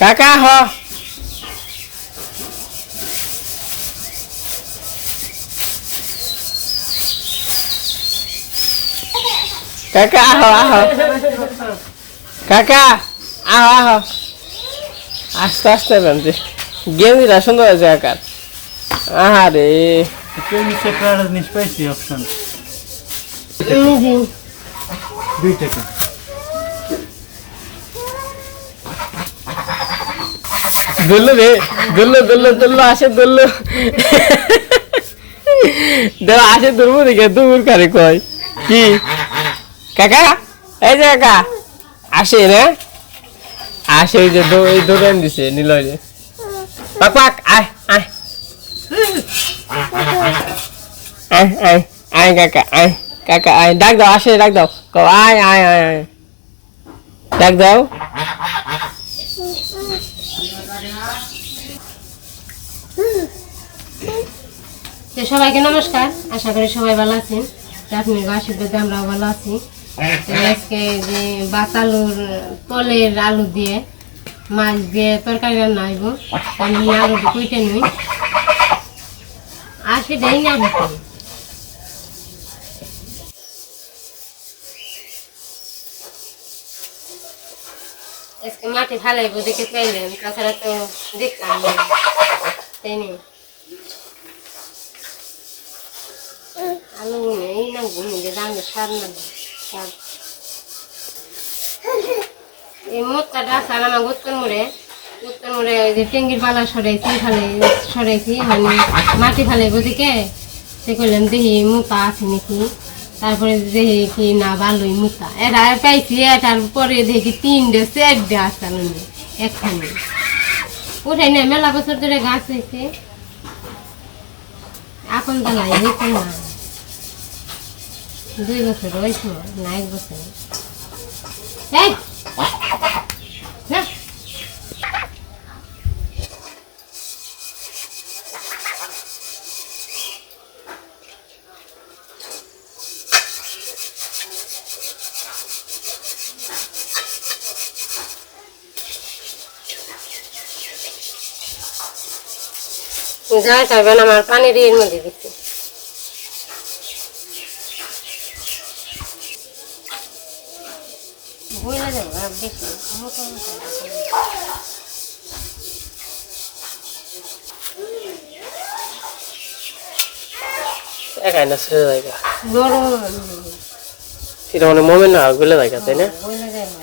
কাকা হ কাকা আহ কাকা আহ আস্তে আস্তে বানছে গেঞ্জিটা সুন্দর হয়েছে কাকার আহারে নিষ্পাইছি অপশন 2 টাকা দুল্লু রে দুল্লু দুল্লু দুল্লু আসে দুল্লু দেখ আসে দুলবো দেখে দূর কারে কয় কি কাকা এই যে কাকা আসে না আসে ওই যে ওই দোকান দিছে নিলয় যে পাক পাক আয় আয় আয় আয় আয় কাকা আয় ডাক দাও আসে ডাক দাও কও আয় আয় আয় আয় ডাক দাও সবাইকে নমস্কার, আশা করি সবাই ভালো আছেন। আপনার আশীর্বাদে আমরাও ভালো আছি। আজকে যে বাতালুর তলের আলু দিয়ে মাছ দিয়ে তরকারি রান্না হইব। আমি আলুটি কুইটে নিই আর সেটাই না আজকে মাটি ফালাইব দেখে চাইলেন, তাছাড়া তো দেখতাম না, তাই নেই আলু নেই না ঘুমিয়ে রান্না সার না সার এই মোটকাটা সার আমার গোত্তর মোড়ে যে টেঙ্গির পালা সরাইছি মানে মাটি ফালাইব দিকে সে করলাম দেখি মোটা আছে নাকি, তারপরে দেখি কি না ভালোই মোটা এটা পাইছি, এটার পরে দেখি 3টে 4টে আছে আলু একখানে উঠাই না মেলা বছর ধরে গাছ হয়েছে, এখন তো নাই হয়েছে না 2 বছর হয়েছে না 1 বছর এই না যা চাইবেন আমার পানির এর মধ্যে দিচ্ছি বইলে যাবো আর বেশি একাই না ছেড়ে জায়গা নরম এটা মানে মোমেন্ট না গুলে জায়গা তাই না বইলে যাবো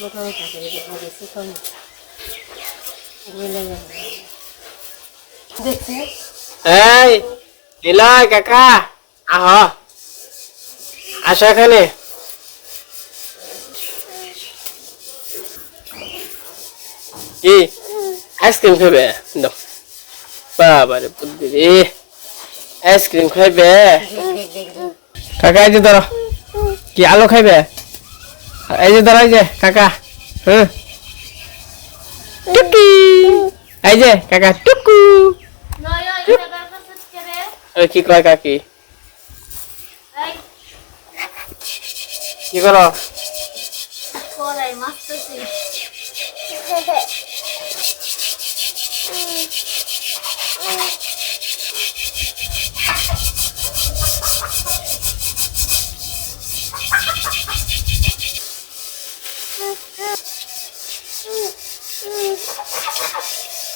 মোটামুটি থাকে বেশি কম বইলে যাবো দেখছি এই নিলয় কাকা আহ আসো এখানে কি আইসক্রিম খাবে দাও বাবারে বুদ্ধি রে আইসক্রিম খাইবে কাকা এই যে ধরো কি আলো খাইবে এই যে ধরো এই যে কাকা হ্যাঁ টুকি এই যে কাকা টুকু কি কয় কাকি কি করো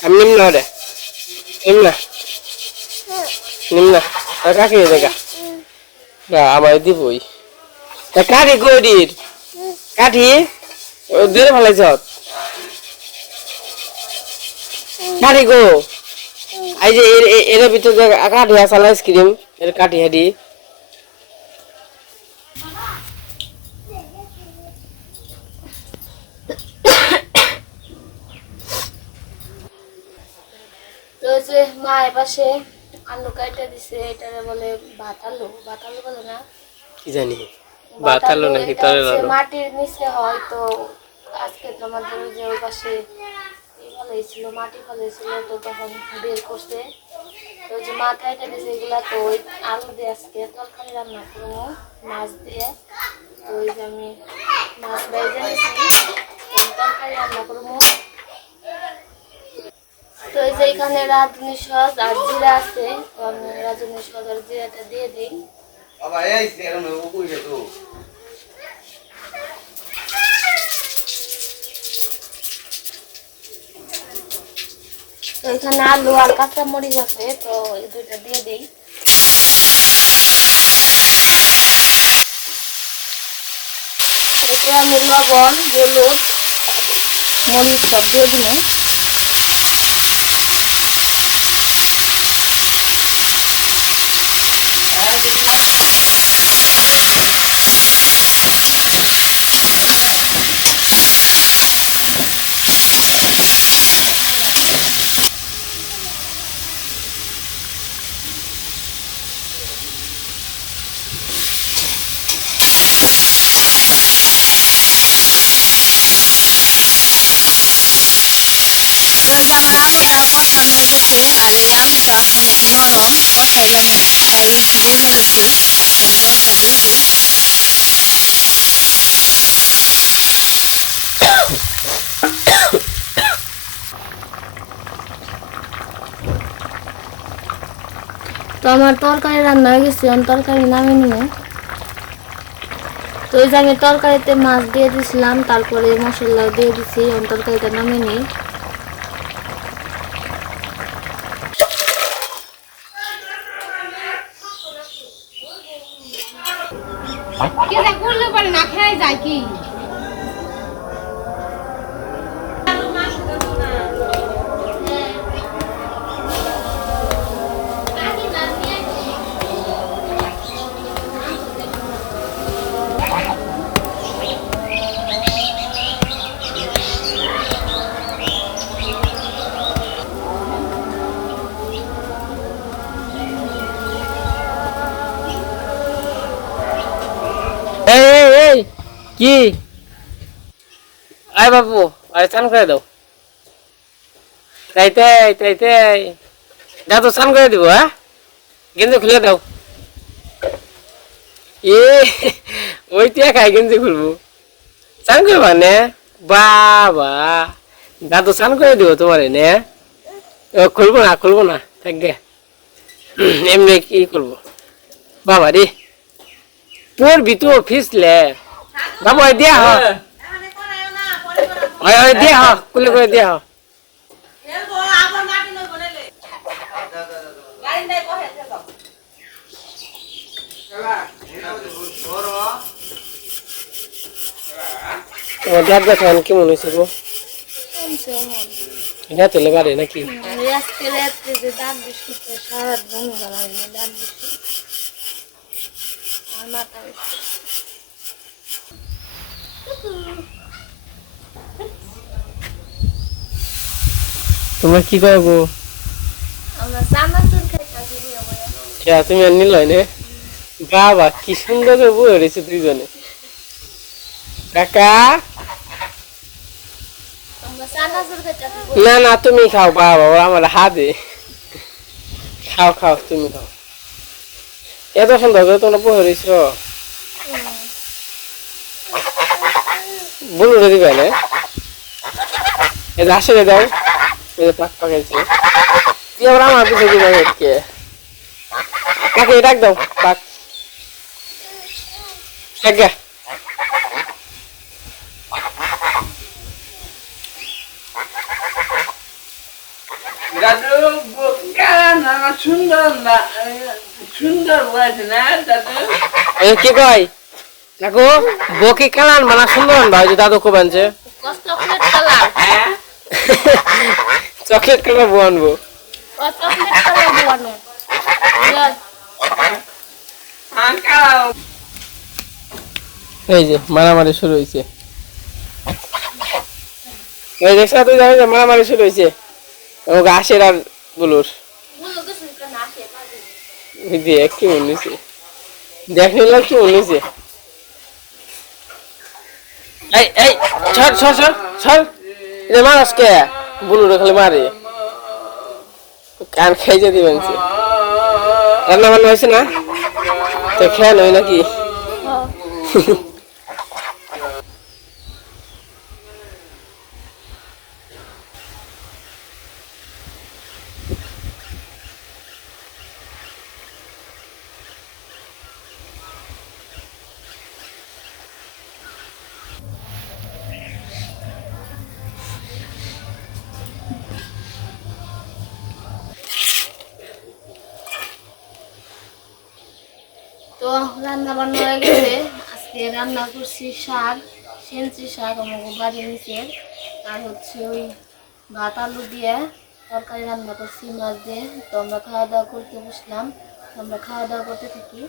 আমি নিম্ন রে নিম্ন কাকি দেখা আমার দিবই কাঠি কইডির কাঠি দূরে ফেলাইছ কাঠি গো এই যে এর ভিতরে কাঠি আসাল আইসক্রিম এর কাঠি হাডি তো যে মায়ের পাশে আলু কাইটা দিছে, এটারে বলে ভাত আলু বলে না কি জানি ভাত আলু নাকি তরের আলু মাটির নিচে হয়। তো আজকে তো আমাদের যে ওই পাশে ফলাইছিল মাটি ফলাইছিল, তো তখন বের করছে, তো যে মা কাইটা দিছে এগুলা, তো ওই আলু দিয়ে আজকে তরকারি রান্না করবো মাছ দিয়ে। তো ওই যে আমি মাছ ভেজে নিয়েছি, তরকারি রান্না করবো। তো এই যে এখানে রাঁধুনি সস আর জিরা আছে, তো আমি রাঁধুনি সস আর জিরাটা দিয়ে দিই। তো এখানে আলু আর কাঁচা মরিচ আছে, তো এই দুইটা দিয়ে দিই। এরপর আমি লবণ, হলুদ, মরিচ সব দিয়ে দিব। তো এই যে আমার আলুটা কষানো হয়ে গেছে, আর এই আলুটা অনেক নরম, কষাইলে অনেকটা ইজি গলে গেছে। তো জলটা দিয়ে দিই। তো আমার তরকারি রান্না হয়ে গেছে, আমি তরকারি নামিয়ে নিয়ে। তো ওই যে আমি তরকারিতে মাছ দিয়ে দিছিলাম, তারপরে মশলা দিয়ে দিছি, আমি তরকারিটা নামিয়ে নিই। কে যা করলে পারে না খেয়ে যায় কি? এই এই এই কি আয় বাবু, আরে চান করে দাও। তাইতে তাইতে দাদু চান করে দিব। হ্যাঁ, গেঞ্জি খুলে দাও। এ ওইটা খাই গেঞ্জি খুলবো, চান করবা নে? বাবা, দাদু চান করে দিব তোমার নে। খুলবো না থাকবে, এমনি কি করবো। বাবা রে, পড়বি তো ফিসলে। বাবু দিয়া হ, দিয়া হ, কুলে করে দিয়া হ। তোমার দাঁত ব্যথা কেমন হয়েছে গো? এটা তেলে বাড়ে নাকি? দাঁত বেশি সারা বমি গলা, দাঁত বেশি আর মাথা বেশি। তোমরা কি করো গো? আমরা চানাচুর খাইতাছি। তুমি আর নিল নে? বাবা কি সুন্দর করে বই রয়েছে দুইজনে। কাকা আমরা চানাচুর খাইতাছি। না না, তুমি খাও। বাবা আমার হাতে খাও খাও, তুমি খাও। এত সুন্দর করে তোমরা বই রয়েছ। বলুন দিবে না, এই যে আসলে দাও, এই যে পাক পাকাইছে। তুই আবার আমার পিছনে দিবে কে? কাকে ডাক দাও, পাক আজ্ঞা। দাদু সুন্দর না, সুন্দর বলছে না দাদু? কি কয় কাকু? বকি কালান মানে সুন্দর ভাই যে দাদু খুব আনছে। চকলেট কালার, চকলেট কালার বানবো। চকলেট কালার বানানো। এই যে মারামারি শুরু হয়েছে। এই দেখছ তুই জানিস মারামারি শুরু হয়েছে ঘাসের আর বুলুর। দেখ কি মনে হয়েছে, দেখ নিলাম কি মনে হয়েছে। এই এই ছড় ছড় ছড় ছড়, এটা মানুষ কে? বুলুরে খালি মারে, কান খাইতে দিবেন। রান্না বান্না হয়েছে না? তো খেয়ে নই নাকি? রান্না বান্না হয়ে গেছে। আজকে রান্না করছি শাক, সেঞ্চি শাক আমাকে বাড়ির নিচের, আর হচ্ছে ওই ভাত আলু দিয়ে তরকারি রান্না করছি মাছ দিয়ে। তো আমরা খাওয়া দাওয়া করতে বসলাম, আমরা খাওয়া দাওয়া করতে থাকি।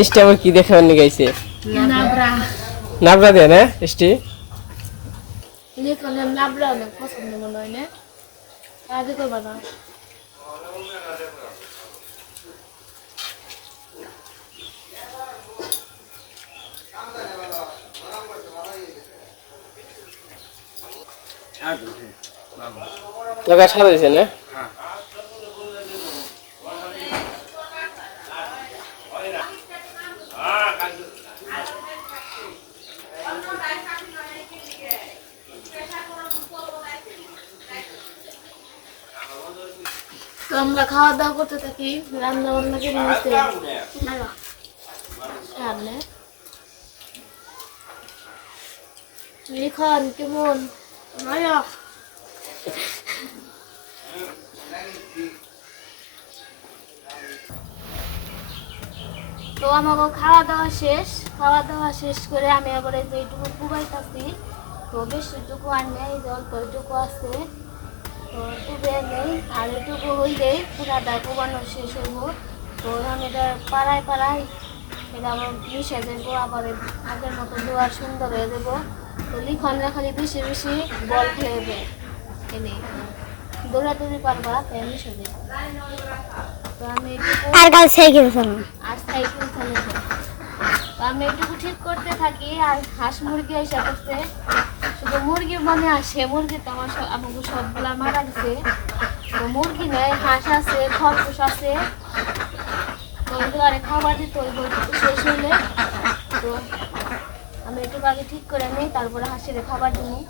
ইস্টি আবার কি দেখাবার নিয়ে গাইছে? নাবড়া দেয় না ইস্টি? নাবড়া অনেক পছন্দ মনে হয় না, কাজে করবা না। তোকে সারা দিছে না? তো আমরা খাওয়া দাওয়া করতে থাকি, রান্না বান্না করে নিতে লিখন কেমন? তো আমাকে খাওয়া দাওয়া শেষ করে আমি আবার এই যে এইটুকু পুবাইতেছি। তো বেশিটুকু আর নেই, অল্প এইটুকু আছে, তো পুবে নেই। আর এইটুকু হইলে পুরাটা পুবানো শেষ হইব। তো আমি এটা পাড়ায় এটা আবার মিশে দেবো, আবার আগের মতো দোয়ার সুন্দর হয়ে দেবো। তো লিখনরা খালি বেশি বেশি বল খেলবে, এনে দৌড়াদৌড়ি পারবা, তাই মিশে দেবো। তো আমি এইটুকু সাইকেল চালাবো। তো আমি এইটুকু ঠিক করতে থাকি। আর হাঁস মুরগি এসে করতে, শুধু মুরগি মনে আসে, মুরগি তো আমাকে সবগুলা মারা গেছে। তো মুরগি নয়, হাঁস আছে, খরগোশ আছে। তো ওইগুলো খাবার দিতে ওই শেষ হলে তো আমি একটু আগে ঠিক করে নিই, তারপরে হাঁসের খাবার দিই।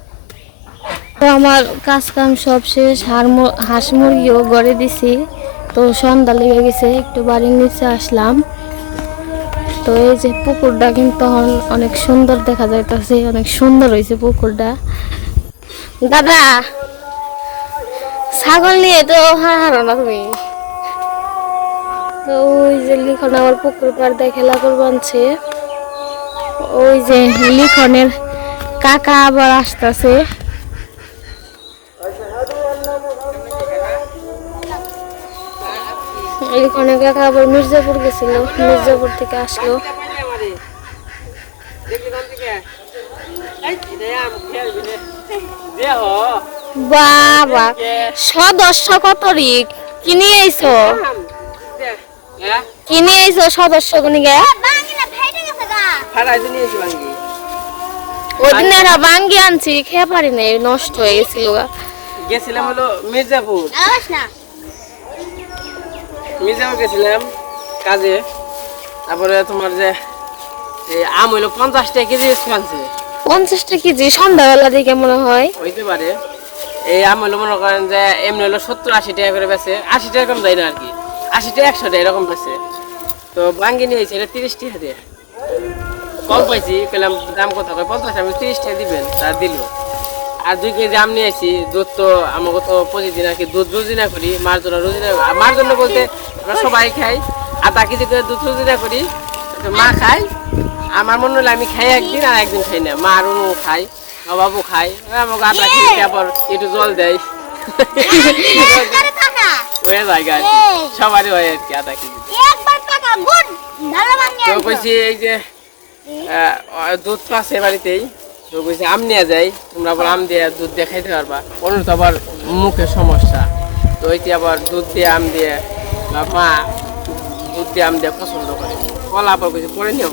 তো আমার কাজ কাম সব শেষ, হাঁস মুরগিও গড়ে দিছি। তো সন্ধ্যা লেগে গেছে, একটু বাড়ির নিচে আসলাম। তো এই যে পুকুরটা কিন্তু অনেক সুন্দর দেখা যাইতেছে, অনেক সুন্দর হয়েছে পুকুরটা। দাদা ছাগল নিয়ে তো হারো না তুমি। তো ওই যে লিখন আমার পুকুর পাড় দিয়ে খেলা করবানছে। ওই যে লিখনের কাকা আবার আসতেছে। লিখনের কাকা আবার মির্জাপুর গেছিল, মির্জাপুর থেকে আসলো। বাবা সদস্য কত রিক কিনে আইছো? কিনে আইছো সদস্য কোনিকে? ওই দিন এরা বাঙ্গি আনছি, খেয়ে পারি না, নষ্ট হয়ে গেছিল। গেছিলাম হলো মির্জাপুর গেছিলাম কাজে। তারপরে তোমার যে আম হইলো 50 টাকা কেজি আনছে। 50 টাকা কেজি সন্ধ্যাবেলা দিকে মনে হয় হইতে পারে। এই আম হইলো মনে করেন যে এমনি হলো 70-80 টাকা করে বেচে, 80 টাকা কম দেয় না আর কি, 80 টাকা 100 টাকা এরকম বেচে। তো বাঙ্গি নিয়েছে এটা 30 টাকা দিয়ে, কম পাইছি। পেলাম দাম কত, 50, আমি 30 টাকা দিবেন, তা দিল। আর 2 কেজি আম নিয়ে আসি। দুধ তো আমাকে তো প্রতিদিন আর কি দুধ রোজিনা করি, মার জন্য রোজিনা, মার জন্য বলতে আমরা সবাই খাই। আধা কেজি করে দুধ রোজিনা করি, তো মা খায়। আমার মনে হলে আমি খাই একদিন আর একদিন খাই না, মা আর অনু খাই, বাবু খাই। আমাকে আধা কেজি আবার একটু জল দেয় হয়ে জায়গা আর কি, সবারই হয় আর কি আধা কেজি। তো কইছি এই যে দুধ তো আছে বাড়িতেই, তো কইছি আম নিয়ে যাই, তোমরা আবার আম দিয়ে দুধ দিয়ে খাইতে পারবা। অনুর তো আবার মুখের সমস্যা, তো ওইটি আবার দুধ দিয়ে আম দিয়ে, বা মা দুধ দিয়ে আম দিয়ে পছন্দ করে। কলা আবার কইছি পরে নিও।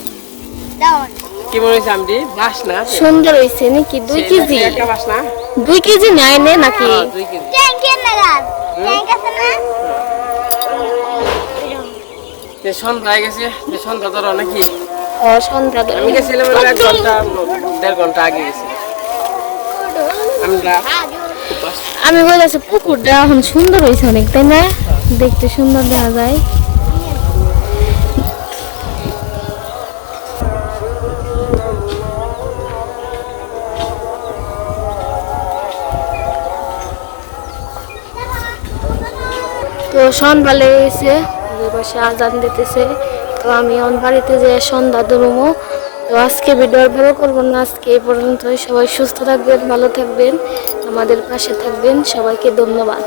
কি মনে হয়েছে আমটি? বাস না সুন্দর হয়েছে নাকি? 2 কেজি? একটা বাস না? 2 কেজি নেয় নে নাকি? 2 কেজি। যে সন্ধ্যা হয়ে গেছে, যে সন্ধ্যা ধরো নাকি? সন্ধ্যা আমি গেছিলাম 1 ঘন্টা 1.5 ঘন্টা আগে গেছি আমরা। আমি বলেছি পুকুরটা এখন সুন্দর হয়েছে অনেক, তাই না? দেখতে সুন্দর দেখা যায়। তো সন্ধ্যা লেগে গেছে, পাশে আজান দিতেছে। তো আমি অন বাড়িতে যে সন্ধ্যা দরুমো। তো আজকে ভিডিও ভালো করবো না, আজকে এই পর্যন্ত। সবাই সুস্থ থাকবেন, ভালো থাকবেন, আমাদের পাশে থাকবেন। সবাইকে ধন্যবাদ।